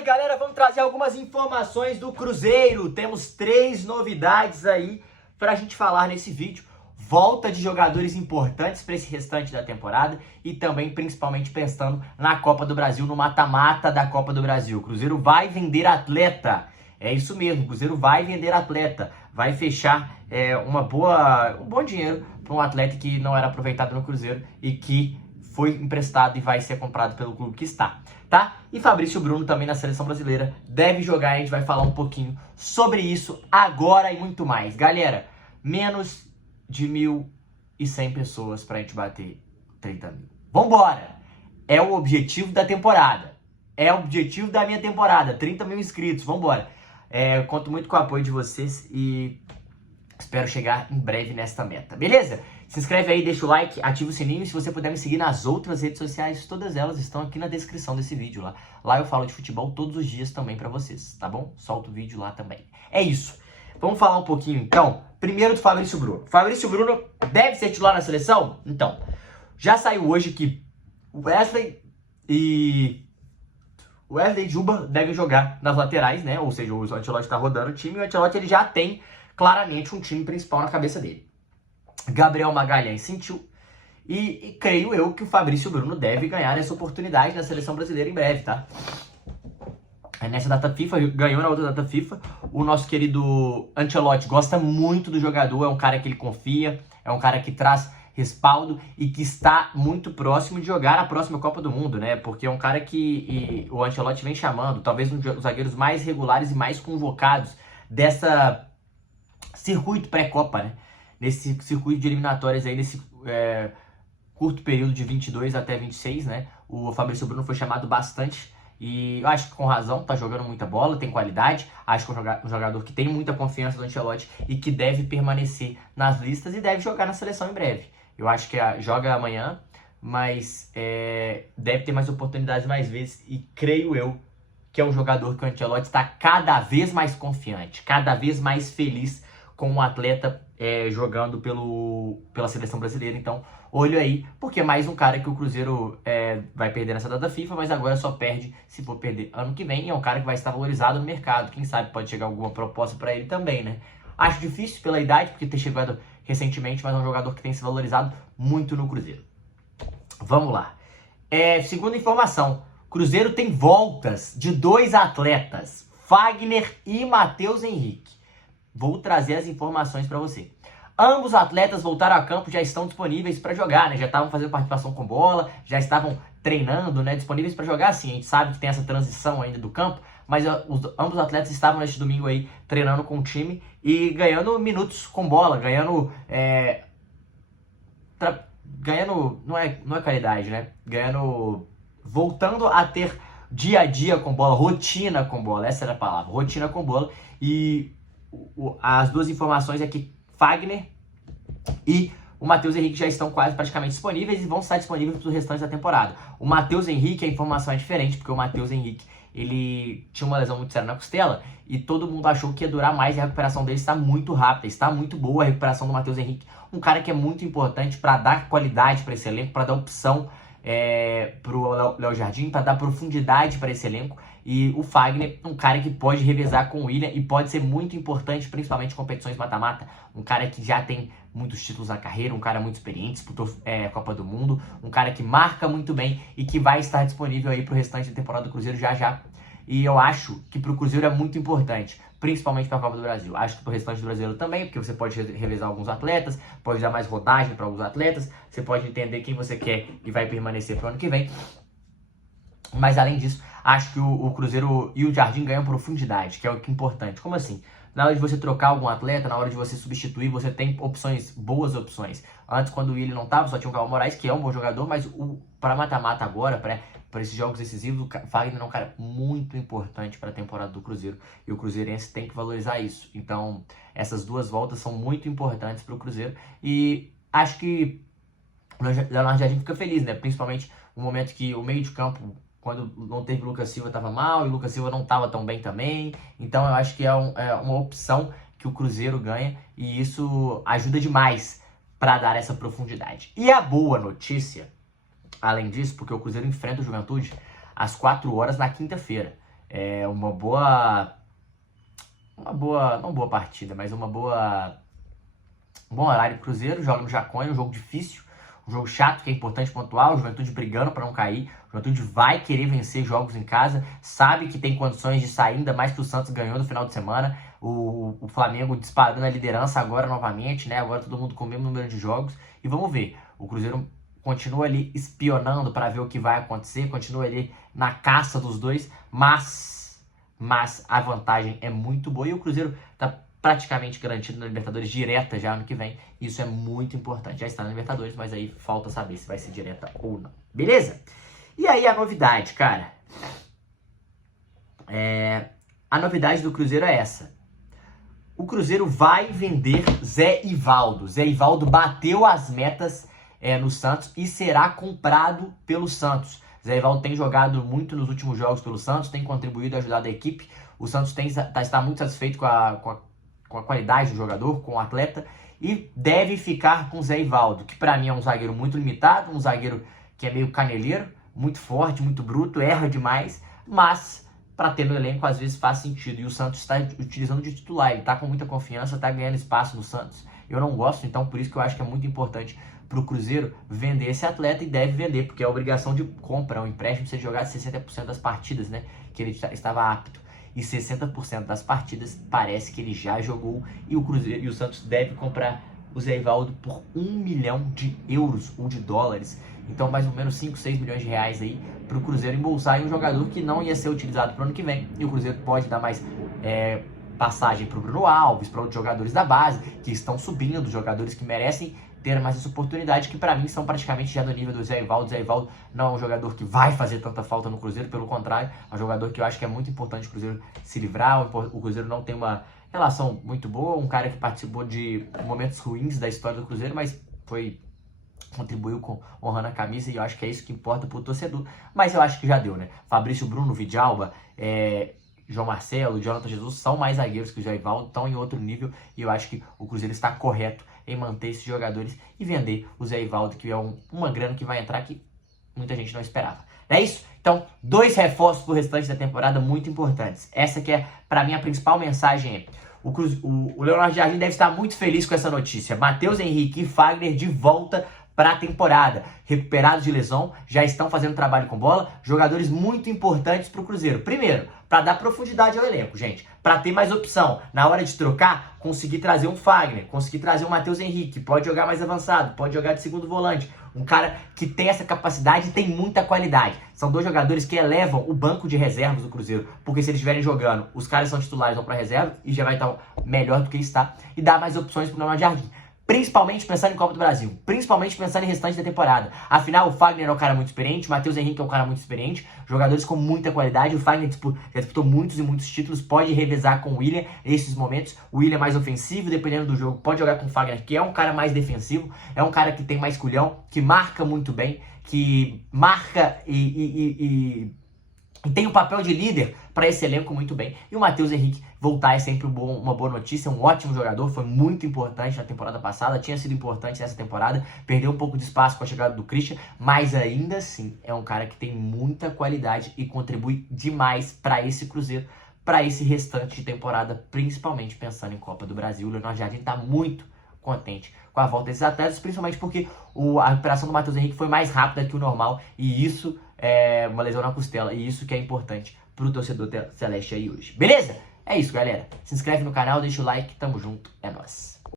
Fala galera, vamos trazer algumas informações do Cruzeiro. Temos 3 novidades aí pra gente falar nesse vídeo. Volta de jogadores importantes para esse restante da temporada e também principalmente pensando na Copa do Brasil, no mata-mata da Copa do Brasil. O Cruzeiro vai vender atleta. É isso mesmo, o Cruzeiro vai vender atleta. Vai fechar um bom dinheiro para um atleta que não era aproveitado no Cruzeiro e que foi emprestado e vai ser comprado pelo clube que está, tá? E Fabrício Bruno também na seleção brasileira deve jogar, a gente vai falar um pouquinho sobre isso agora e muito mais. Galera, menos de 1.100 pessoas pra gente bater 30 mil. Vambora! É o objetivo da temporada. É o objetivo da minha temporada, 30 mil inscritos, vambora. Conto muito com o apoio de vocês e espero chegar em breve nesta meta, beleza? Se inscreve aí, deixa o like, ativa o sininho. Se você puder me seguir nas outras redes sociais, todas elas estão aqui na descrição desse vídeo lá. Lá eu falo de futebol todos os dias também pra vocês, tá bom? Solto o vídeo lá também. É isso. Vamos falar um pouquinho então, primeiro do Fabrício Bruno. Fabrício Bruno deve ser titular na seleção? Então, já saiu hoje que o Wesley e Juba devem jogar nas laterais, né? Ou seja, o Ancelotti tá rodando o time e o Ancelotti ele já tem claramente um time principal na cabeça dele. Gabriel Magalhães sentiu e creio eu que o Fabrício Bruno deve ganhar essa oportunidade na seleção brasileira em breve, tá? Nessa data FIFA, ganhou na outra data FIFA. O nosso querido Ancelotti gosta muito do jogador, é um cara que ele confia, é um cara que traz respaldo e que está muito próximo de jogar a próxima Copa do Mundo, né? Porque é um cara que o Ancelotti vem chamando, talvez um dos zagueiros mais regulares e mais convocados dessa circuito pré-Copa, né? Nesse circuito de eliminatórias aí, nesse curto período de 22 até 26, né? O Fabrício Bruno foi chamado bastante e eu acho que com razão, tá jogando muita bola, tem qualidade. Acho que é um jogador que tem muita confiança do Ancelotti e que deve permanecer nas listas e deve jogar na seleção em breve. Eu acho que joga amanhã, mas deve ter mais oportunidades mais vezes e creio eu que é um jogador que o Ancelotti está cada vez mais confiante, cada vez mais feliz com o atleta jogando pela seleção brasileira. Então, olho aí, porque é mais um cara que o Cruzeiro vai perder nessa data FIFA, mas agora só perde se for perder ano que vem. E é um cara que vai estar valorizado no mercado. Quem sabe pode chegar alguma proposta para ele também, né? Acho difícil pela idade, porque ter chegado recentemente, mas é um jogador que tem se valorizado muito no Cruzeiro. Vamos lá. Segunda informação, Cruzeiro tem voltas de 2 atletas, Fagner e Matheus Henrique. Vou trazer as informações para você. Ambos os atletas voltaram a campo, já estão disponíveis para jogar, né? Já estavam fazendo participação com bola, já estavam treinando, né? Disponíveis para jogar, sim. A gente sabe que tem essa transição ainda do campo, mas ambos os atletas estavam neste domingo aí treinando com o time e ganhando minutos com bola, ganhando não é qualidade, né? Voltando a ter dia a dia com bola, rotina com bola, essa era a palavra, rotina com bola. E as duas informações é que Fagner e o Matheus Henrique já estão quase praticamente disponíveis e vão estar disponíveis para o restante da temporada. O Matheus Henrique, a informação é diferente, porque o Matheus Henrique ele tinha uma lesão muito séria na costela e todo mundo achou que ia durar mais e a recuperação dele está muito rápida, está muito boa a recuperação do Matheus Henrique. Um cara que é muito importante para dar qualidade para esse elenco, para dar opção para o Léo Jardim, para dar profundidade para esse elenco. E o Fagner, um cara que pode revezar com o William e pode ser muito importante, principalmente em competições mata-mata. Um cara que já tem muitos títulos na carreira, um cara muito experiente, disputou Copa do Mundo, um cara que marca muito bem e que vai estar disponível aí pro restante da temporada do Cruzeiro já já. E eu acho que pro Cruzeiro é muito importante, principalmente para a Copa do Brasil. Acho que pro restante do Brasileiro também, porque você pode revezar alguns atletas, pode dar mais rodagem para alguns atletas, você pode entender quem você quer e vai permanecer pro ano que vem. Mas além disso, acho que o Cruzeiro e o Jardim ganham profundidade, que é o que é importante. Como assim? Na hora de você trocar algum atleta, na hora de você substituir, você tem opções, boas opções. Antes, quando o Willian não estava, só tinha o Caio Moraes, que é um bom jogador, mas para mata-mata agora, para esses jogos decisivos, o Fagner é um cara muito importante para a temporada do Cruzeiro. E o cruzeirense tem que valorizar isso. Então, essas duas voltas são muito importantes para o Cruzeiro. E acho que o Leonardo Jardim fica feliz, né? Principalmente no momento que o meio de campo, quando não teve o Lucas Silva, estava mal, e o Lucas Silva não estava tão bem também. Então eu acho que é uma opção que o Cruzeiro ganha e isso ajuda demais para dar essa profundidade. E a boa notícia, além disso, porque o Cruzeiro enfrenta o Juventude às 4 horas na quinta-feira. uma boa, não boa partida, mas um bom horário pro Cruzeiro. Joga no Jacone, um jogo difícil, um jogo chato, que é importante pontuar. O Juventude brigando para não cair. O Juventude vai querer vencer jogos em casa, sabe que tem condições de sair, ainda mais que o Santos ganhou no final de semana. O Flamengo disparando a liderança agora novamente, né? Agora todo mundo com o mesmo número de jogos. E vamos ver, o Cruzeiro continua ali espionando para ver o que vai acontecer, continua ali na caça dos dois, mas a vantagem é muito boa e o Cruzeiro tá praticamente garantido na Libertadores direta já ano que vem. Isso é muito importante. Já está na Libertadores, mas aí falta saber se vai ser direta ou não. Beleza? E aí a novidade, cara. A novidade do Cruzeiro é essa. O Cruzeiro vai vender Zé Ivaldo. Zé Ivaldo bateu as metas no Santos e será comprado pelo Santos. Zé Ivaldo tem jogado muito nos últimos jogos pelo Santos, tem contribuído e ajudado a equipe. O Santos está muito satisfeito com a qualidade do jogador, com o atleta, e deve ficar com o Zé Ivaldo, que para mim é um zagueiro muito limitado, um zagueiro que é meio caneleiro, muito forte, muito bruto, erra demais, mas para ter no elenco às vezes faz sentido. E o Santos está utilizando de titular, ele está com muita confiança, está ganhando espaço no Santos. Eu não gosto, então por isso que eu acho que é muito importante para o Cruzeiro vender esse atleta, e deve vender, porque é obrigação de compra, um empréstimo precisa jogar 60% das partidas, né, que ele estava apto. E 60% das partidas parece que ele já jogou, e o Cruzeiro e o Santos deve comprar o Zé Ivaldo por 1 milhão de euros ou de dólares. Então mais ou menos 5, 6 milhões de reais aí para o Cruzeiro embolsar, e um jogador que não ia ser utilizado para o ano que vem. E o Cruzeiro pode dar mais passagem para o Bruno Alves, para outros jogadores da base que estão subindo, jogadores que merecem ter mais essa oportunidade, que para mim são praticamente já do nível do Zé Ivaldo. O Zé Ivaldo não é um jogador que vai fazer tanta falta no Cruzeiro, pelo contrário, é um jogador que eu acho que é muito importante o Cruzeiro se livrar. O Cruzeiro não tem uma relação muito boa, um cara que participou de momentos ruins da história do Cruzeiro, mas contribuiu honrando a camisa, e eu acho que é isso que importa pro torcedor. Mas eu acho que já deu, né? Fabrício Bruno, Vidalba, João Marcelo, Jonathan Jesus são mais zagueiros que o Zé Ivaldo, estão em outro nível, e eu acho que o Cruzeiro está correto em manter esses jogadores e vender o Zé Ivaldo, que é uma grana que vai entrar que muita gente não esperava. Não é isso? Então, 2 reforços pro restante da temporada muito importantes. Essa que é, para mim, a principal mensagem. O Leonardo Jardim deve estar muito feliz com essa notícia. Matheus Henrique e Fagner de volta para a temporada, recuperados de lesão, já estão fazendo trabalho com bola, jogadores muito importantes para o Cruzeiro. Primeiro, para dar profundidade ao elenco, gente, para ter mais opção. Na hora de trocar, conseguir trazer um Fagner, conseguir trazer um Matheus Henrique, pode jogar mais avançado, pode jogar de segundo volante, um cara que tem essa capacidade e tem muita qualidade. São 2 jogadores que elevam o banco de reservas do Cruzeiro, porque se eles estiverem jogando, os caras são titulares, vão para reserva e já vai estar melhor do que está, e dá mais opções para o Leonardo Jardim. Principalmente pensando em Copa do Brasil, principalmente pensando em restante da temporada. Afinal, o Fagner é um cara muito experiente, o Matheus Henrique é um cara muito experiente, jogadores com muita qualidade. O Fagner já disputou muitos e muitos títulos, pode revezar com o William nesses momentos. O William é mais ofensivo, dependendo do jogo, pode jogar com o Fagner, que é um cara mais defensivo, é um cara que tem mais culhão, que marca muito bem, que marca e tem o papel de líder para esse elenco muito bem. E o Matheus Henrique voltar é sempre uma boa notícia, um ótimo jogador, foi muito importante na temporada passada, tinha sido importante nessa temporada, perdeu um pouco de espaço com a chegada do Christian, mas ainda assim é um cara que tem muita qualidade e contribui demais para esse Cruzeiro, para esse restante de temporada, principalmente pensando em Copa do Brasil. O Leonardo Jardim está muito contente com a volta desses atletas, principalmente porque a recuperação do Matheus Henrique foi mais rápida que o normal, e isso é uma lesão na costela, e isso que é importante pro torcedor celeste aí hoje. Beleza? É isso, galera. Se inscreve no canal, deixa o like, tamo junto, é nóis.